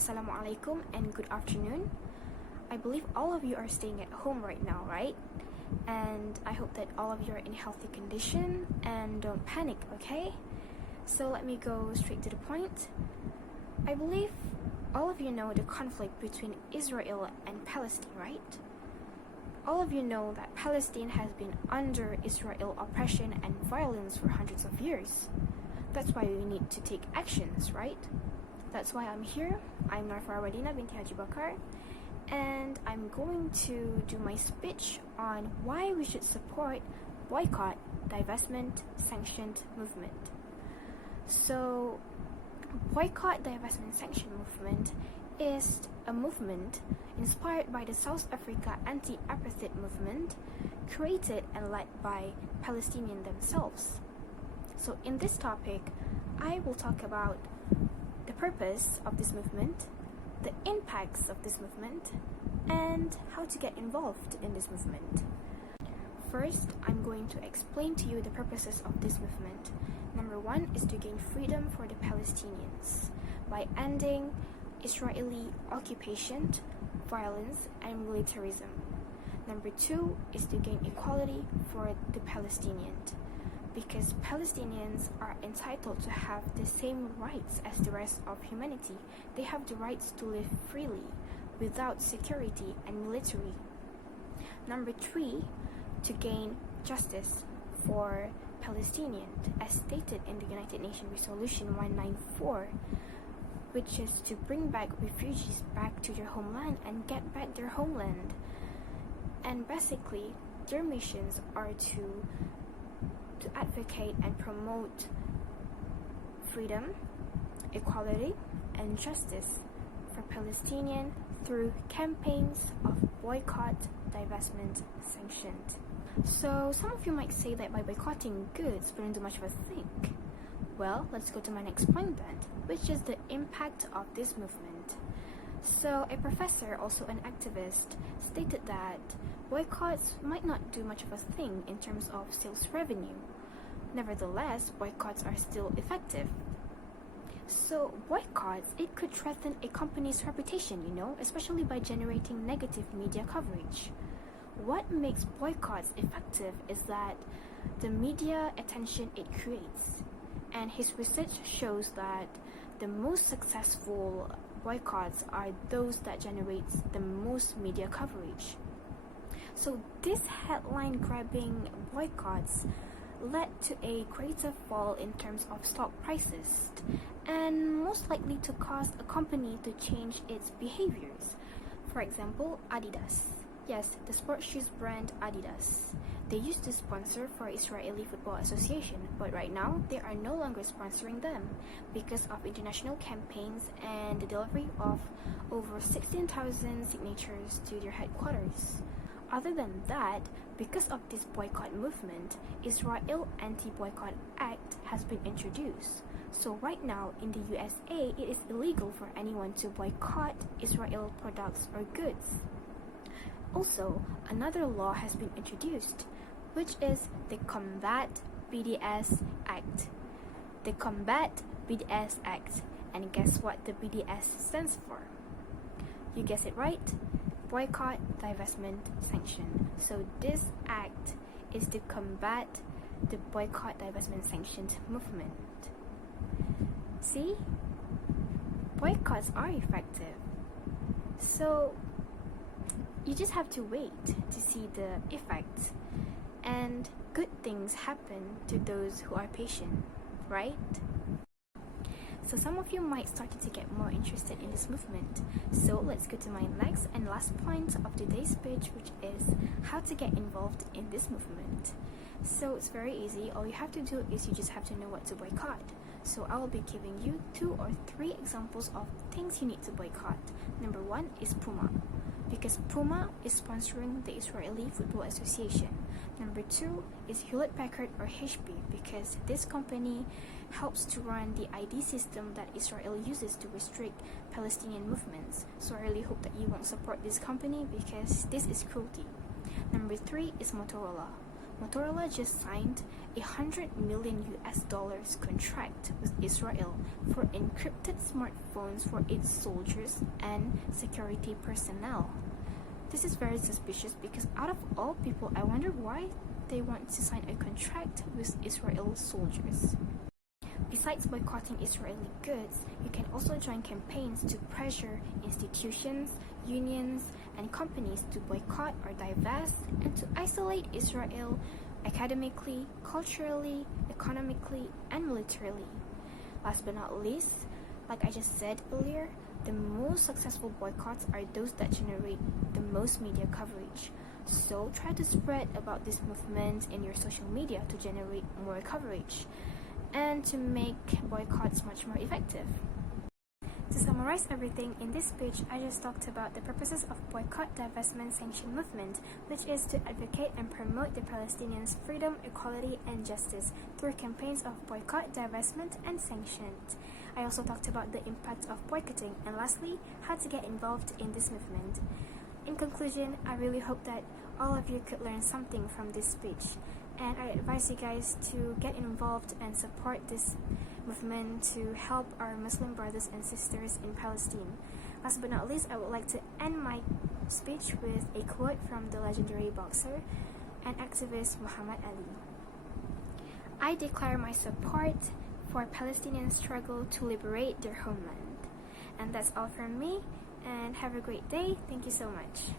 Assalamualaikum and good afternoon. I believe all of you are staying at home right now, right? And I hope that all of you are in healthy condition and don't panic, okay? So let me go straight to the point. I believe all of you know the conflict between Israel and Palestine, right? All of you know that Palestine has been under Israel oppression and violence for hundreds of years. That's why we need to take actions, right? That's why I'm here. I'm Farah, Wardina, Binti Haji, Bakar, and I'm going to do my speech on why we should support Boycott, Divestment, Sanction movement. So, Boycott, Divestment, Sanction movement is a movement inspired by the South Africa anti-apartheid movement created and led by Palestinians themselves. So in this topic, I will talk about the purpose of this movement, the impacts of this movement, and how to get involved in this movement. First, I'm going to explain to you the purposes of this movement. Number one is to gain freedom for the Palestinians by ending Israeli occupation, violence, and militarism. Number two is to gain equality for the Palestinians, because Palestinians are entitled to have the same rights as the rest of humanity. They have the rights to live freely without security and military. Number three, to gain justice for Palestinians, as stated in the United Nations Resolution 194, which is to bring back refugees back to their homeland and get back their homeland. And basically, their missions are to advocate and promote freedom, equality, and justice for Palestinians through campaigns of boycott, divestment, sanctions. So some of you might say that by boycotting goods wouldn't do much of a thing. Well, let's go to my next point then, which is the impact of this movement. So a professor, also an activist, stated that boycotts might not do much of a thing in terms of sales revenue. Nevertheless, boycotts are still effective. So boycotts, it could threaten a company's reputation, especially by generating negative media coverage. What makes boycotts effective is that the media attention it creates. And his research shows that the most successful boycotts are those that generates the most media coverage. So this headline-grabbing boycotts led to a greater fall in terms of stock prices and most likely to cause a company to change its behaviors. For example, Adidas. Yes, the sports shoes brand Adidas. They used to sponsor for Israeli Football Association, but right now they are no longer sponsoring them because of international campaigns and the delivery of over 16,000 signatures to their headquarters. Other than that, because of this boycott movement, Israel Anti-Boycott Act has been introduced. So right now in the USA, it is illegal for anyone to boycott Israel products or goods. Also, another law has been introduced, which is the Combat BDS Act. The Combat BDS Act. And guess what the BDS stands for? You guessed it right. Boycott, divestment, sanction. So this act is to combat the boycott, divestment, sanctions movement. See? Boycotts are effective. So you just have to wait to see the effects, and good things happen to those who are patient, right? So some of you might start to get more interested in this movement. So let's go to my next and last point of today's speech, which is how to get involved in this movement. So it's very easy. All you have to do is you just have to know what to boycott. So I will be giving you 2 or 3 examples of things you need to boycott. Number one is Puma, because Puma is sponsoring the Israeli Football Association. Number two is Hewlett-Packard or HP, because this company helps to run the ID system that Israel uses to restrict Palestinian movements. So I really hope that you won't support this company because this is cruelty. Number three is Motorola. Motorola just signed a $100 million contract with Israel for encrypted smartphones for its soldiers and security personnel. This is very suspicious because out of all people, I wonder why they want to sign a contract with Israel soldiers. Besides boycotting Israeli goods, you can also join campaigns to pressure institutions, unions, and companies to boycott or divest and to isolate Israel academically, culturally, economically, and militarily. Last but not least, like I just said earlier, the most successful boycotts are those that generate the most media coverage. So try to spread about this movement in your social media to generate more coverage and to make boycotts much more effective. To summarize everything in this speech, I just talked about the purposes of boycott, divestment, sanction movement, which is to advocate and promote the Palestinians' freedom, equality, and justice through campaigns of boycott, divestment, and sanction. I also talked about the impact of boycotting, and lastly, how to get involved in this movement. In conclusion, I really hope that all of you could learn something from this speech, and I advise you guys to get involved and support this movement to help our Muslim brothers and sisters in Palestine. Last but not least, I would like to end my speech with a quote from the legendary boxer and activist Muhammad Ali. I declare my support for Palestinian struggle to liberate their homeland. And that's all from me, and have a great day. Thank you so much.